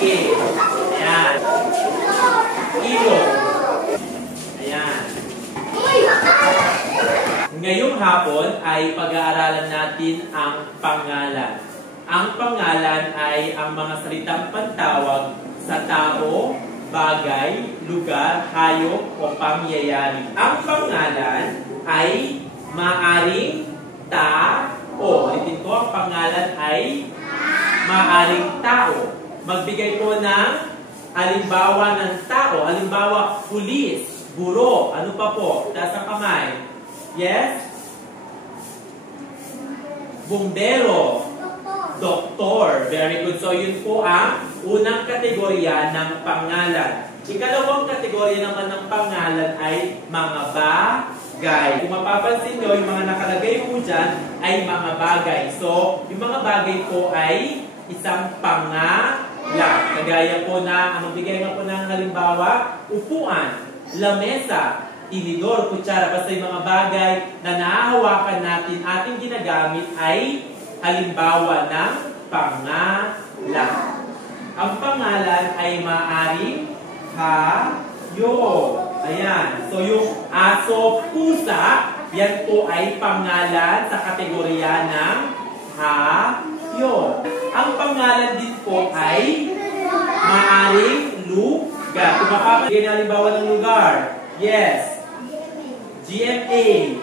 Okay. Ayan. Ilog. Ayan. Ngayong hapon ay pag-aaralan natin ang pangalan. Ang pangalan ay ang mga salitang pantawag sa tao, bagay, lugar, hayop o pangyayari. Ang pangalan ay maaring tao. Ulitin ko, ang pangalan ay maaring tao. Magbigay po ng halimbawa ng tao. Halimbawa, pulis, guro, ano pa po? Taas ang kamay. Yes? Bumbero. Doktor. Very good. So, yun po ang unang kategorya ng pangalan. Ikalawang kategorya naman ng pangalan ay mga bagay. Kung mapapansin nyo, yung mga nakalagay po dyan ay mga bagay. So, yung mga bagay po ay isang pangalan. Kagaya po na, magbigay nga po ng halimbawa, upuan, lamesa, tinidor, kutsara. Basta yung mga bagay na nahahawakan natin ating ginagamit ay halimbawa ng pangalan. Ang pangalan ay maaaring hayop. Ayan. So, yung aso, pusa, yan po ay pangalan sa kategorya ng hayop. Ang pangalan din po ay maaaring lugar. Kung makapansin, halimbawa ng lugar. Yes. GMA,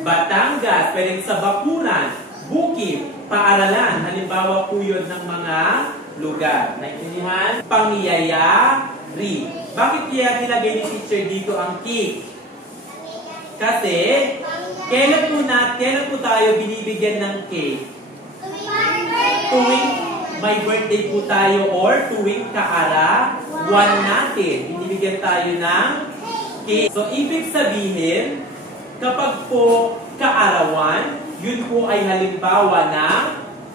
Batangas, pwedeng sa Bakuran, Bukid, paaralan. Halimbawa po yun ng mga lugar. Naintindihan? Pangyayari. Bakit kaya nilagay ni teacher dito ang cake? Kasi, kailan po tayo binibigyan ng cake? Tuwing may birthday po tayo or tuwing kaarawan natin. Binibigyan tayo ng cake. So, ibig sabihin, kapag po kaarawan, yun po ay halimbawa ng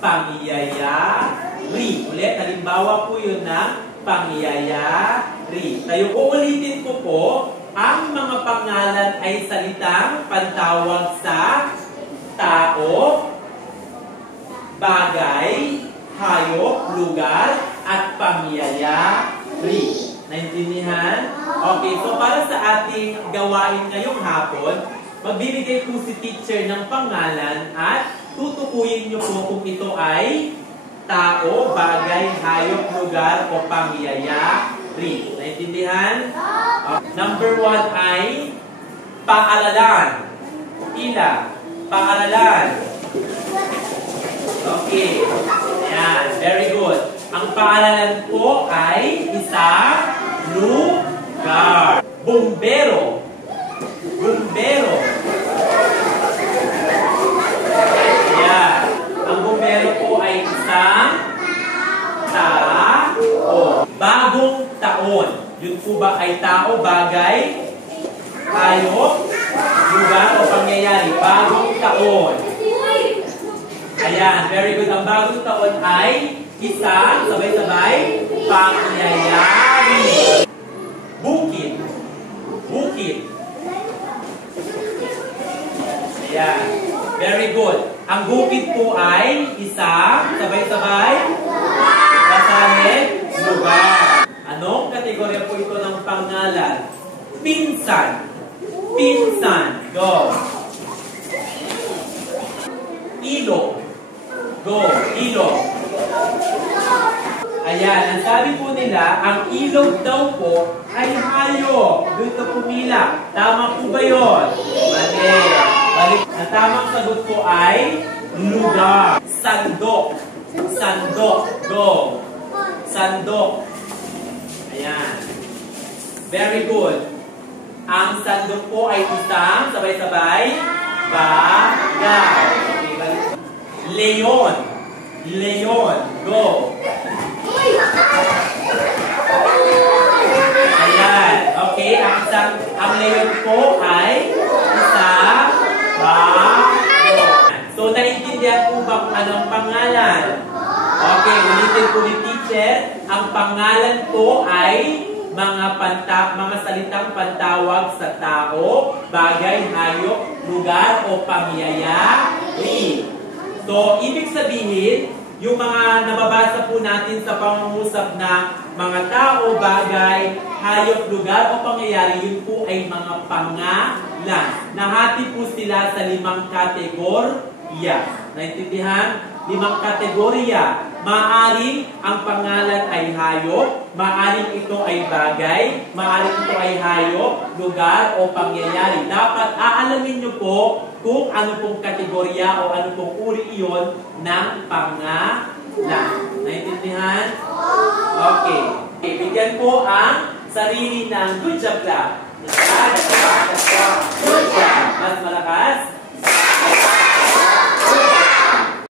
pangyayari. Ulit, halimbawa po yun ng pangyayari. Tayo uulitin ko po, ang mga pangalan ay salitang pantawag sa tao, bagay, hayop, lugar, at pangyayari. Naintindihan? Okay, so para sa ating gawain ngayong hapon, magbibigay po si teacher ng pangalan at tutukuyin niyo po kung ito ay tao, bagay, hayop, lugar, o pangyayari. Naintindihan? Number 1 ay paaralan. Ila, paaralan. Okay. Ayan, very good. Ang paaralan po ay isang lugar. Bumbero. Bumbero. Ayan. Ang bumbero po ay isang tao. Bagong taon. Yun po ba ay tao, bagay, hayop, lugar o pangyayari? Bagong taon. Ayan, very good. Ang bagong taon ay isang, sabay-sabay, pangyayari. Bukid. Bukid. Ayan. Very good. Ang bukid po ay isang, sabay-sabay, basahin, lugar. Anong kategorya po ito ng pangalan? Pinsan. Pinsan. Go. Ilog. Go. Ilog. Ayan. Ang sabi po nila, ang ilog daw po ay hayop. Doon na pumila. Tama po ba yun? Mali. Balik. Ang tamang sagot po ay lugar. Sandok. Sandok. Go. Sandok. Ayan. Very good. Ang sandok po ay isang, sabay-sabay, bagay. Okay, balik. Leon. Leon. Go. Ayan. Okay, ang leon po ay isang bagay. So, naiintindihan po ba kung anong pangalan? Okay, ulitin po ni teacher. Ang pangalan po ay mga salitang pantawag sa tao, bagay, hayop, lugar o pangyayari. So, ibig sabihin, yung mga nababasa po natin sa pangungusap na mga tao, bagay, hayop, lugar o pangyayari, yun po ay mga pangalan. Nahati po sila sa 5 kategorya. Naintindihan? 5 kategorya. Maaring ang pangalan ay hayop, maaring ito ay bagay, maaring ito ay hayop, lugar o pangyayari. Dapat aalamin nyo po kung ano pong kategorya o ano pong uri iyon ng pangalan. Naintindihan? Okay. Bigyan po ang sarili ng good job clap. Good job. Mas malakas.